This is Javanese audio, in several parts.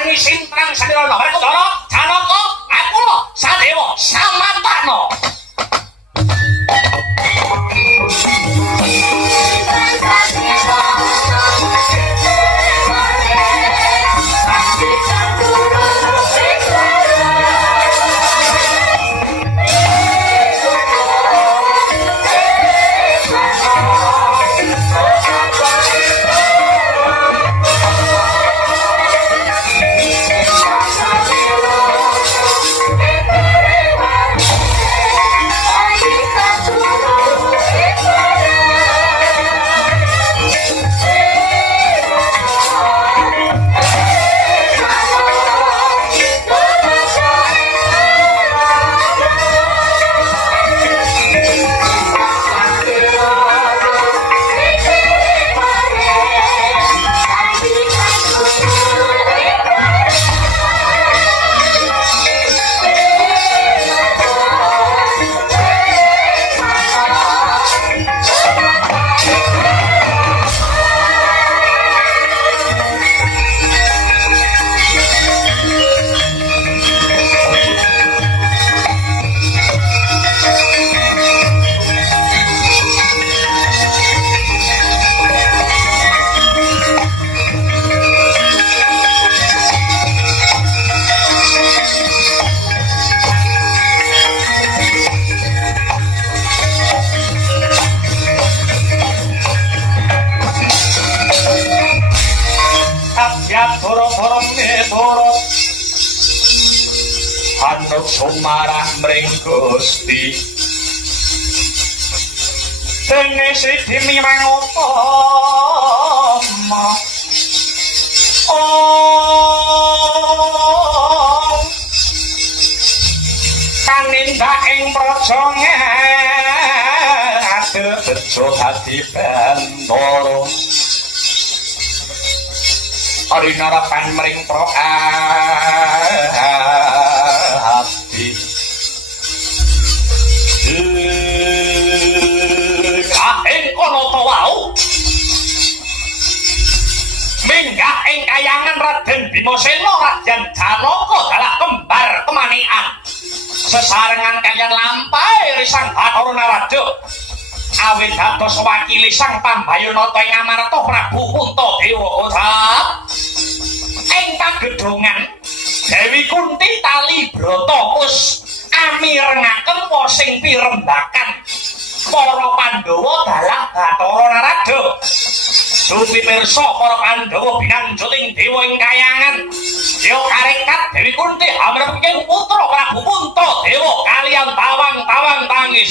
Sani Sintrang Sadirana Werkudara Janaka Akula Sadewa Samantana. Anuk sumarah mring Gusti dene sidi mireng utama kanindak ing praja ngade bejo dadi bantara ari narapan mring abdi kaing kono to wau minggah ing kayangan Raden Bimasena Raden Janaka dalah kembar kemanikan sesarengan kaliyan lampahe risang Bathara Narada awit dados wakili sang Pambayana ing Amarta Prabu Puntadewa ing pagedhongan Dewi Kunti tali brata us amirengaken sing pirembakan para Pandhawa dalah Bathara Narada. Dupi pirsa para Pandhawa binanjuting dewa ing kayangan ya karekat Dewi Kunti amreping putra Prabu Puntadewa kaliyan tawang-tawang tangis.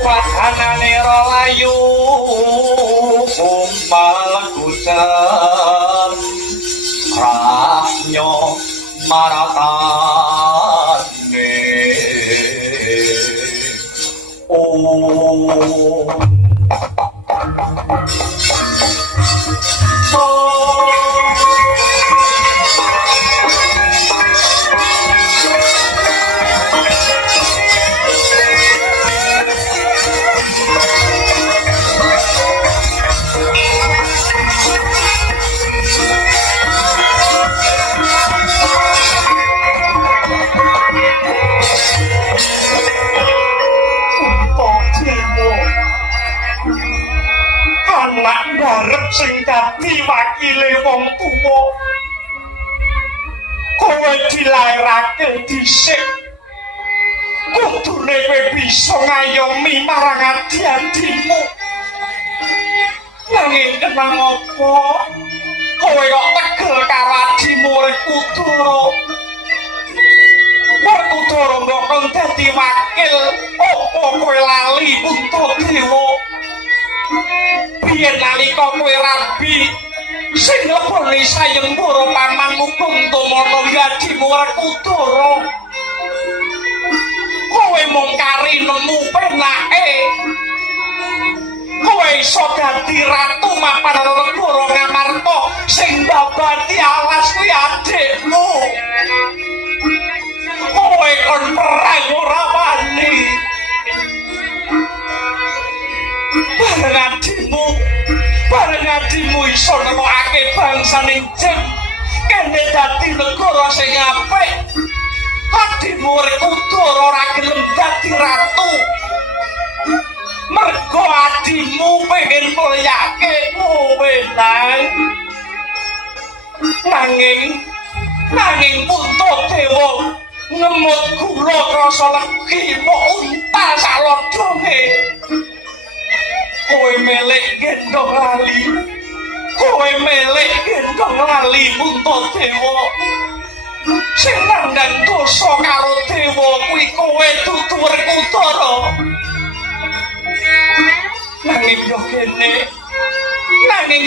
Wahanane Rayu malakutan rahnya maratane sing dadi wakile wong tuwa kowe dilairake dhisik kudune kowe bisa ngayomi marang adi-adimu nanging kenang apa kowe kok tegel karo adimu Werkudara Werkudara mbok dadi wakil apa kowe lali Puntadewa biyen nalika kowe rabi sing lebone sayembara pamanmu Kuntamana yadimu ora kudara. Kowe mung kari nemu penake. Kowe iso dadi ratu mapan negara Ngamarta sing babati alas kuwi adikmu. Kowe kon perang ora wani. Bareng adimu iso nemokake bangsaning Jin kene dadi negara sing apik. Adimu Kudara ora gelem dadi ratu. Mergo adimu pengen mulyake kowe nang. Nanging Puntadewa ngemut gula krasa legi mok unta salodonge. Kowe melek gendong lali. Kowe melek gendong lali Puntadewa. Sing nandhang dosa karo dewa kuwi kowe dudu Werkudara. Nanging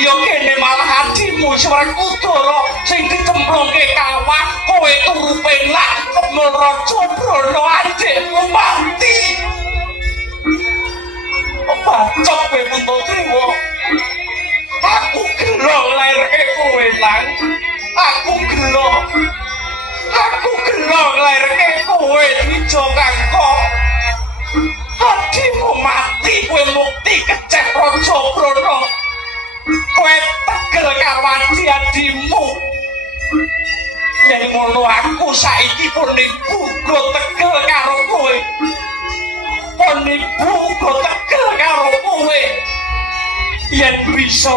yo kene malah adimu Werkudara sing dicemplungke kawah kowe turu penak Raja Brana adikmu mati. Bacok kowe Puntadewa. Aku gelo lairke kowe lan. Aku gelo lairke kowe Wijayakangka. Adimu mati kowe mukti kecek Raja Brana. Kowe tegel karo adimu. Yen ngono aku saiki pun bugo tegel karo kowe. Bugo tegel karo kowe. Yen bisa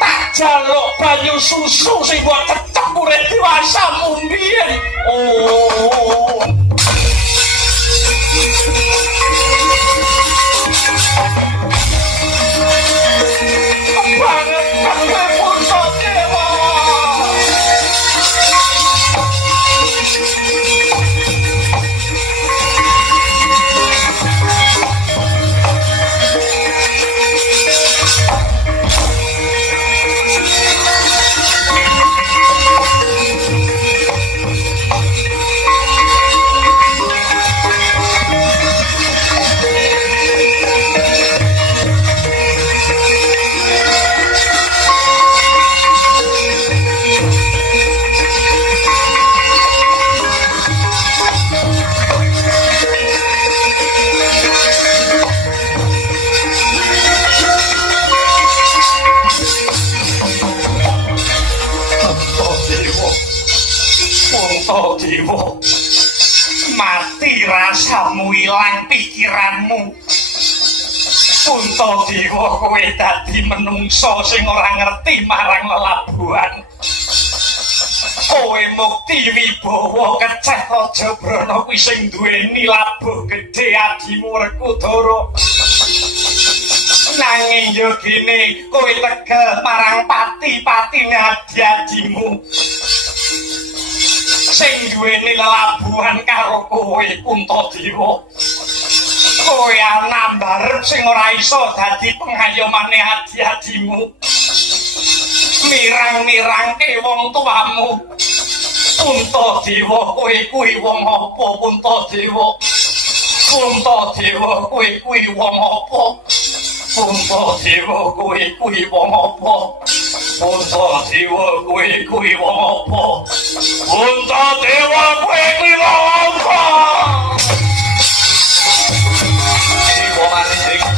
tak jaluk banyu susu sing buat cecek urip diwasamu mbiyen. Oh. Banget kowe Puntadewa. Puntadewa, mati rasamu, ilang pikiranmu. Puntadewa, kowe dadi menungso sing ora ngerti marang lelabuhan. Kowe mukti wibawa keceh Raja Brana kuwi sing duweni labuh gedhe adimu Werkudara. Nanging yo kene kowe tegel marang pati-patine adimu. Sing duweni lelabuhan karo kowe Puntadewa. Kowe ana mbarep sing ora iso dadi pengayomane adimu. Mirang-mirangke wong tuamu. Puntadewa, kowe kuwi wong apa Puntadewa? Puntadewa, kowe kuwi wong apa? Puntadewa, kowe kuwi wong apa? Puntadewa, kowe kuwi wong apa? Puntadewa, kowe kuwi wong apa? Dewa maning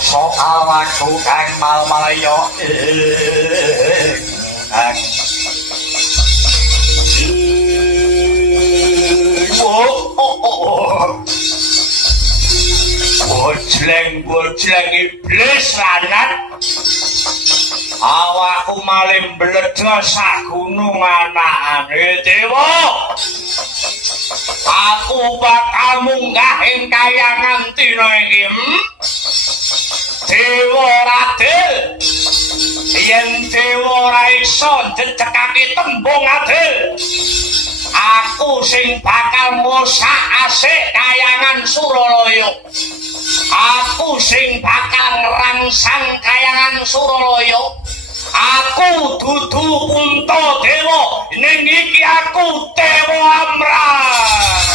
soal aku kang Malmalaya bojleng iblis lanat awakku malih mbledhos sak gunung anakane dewa aku bakal munggah ing kayangan dina iki dewa radil yen dewa ora iso njejekake tembung adil aku sing bakal ngosak asik kayangan Suralaya aku sing bakal ngrangsang kayangan Suralaya aku dudu Puntadewa ning iki aku Dewa Amran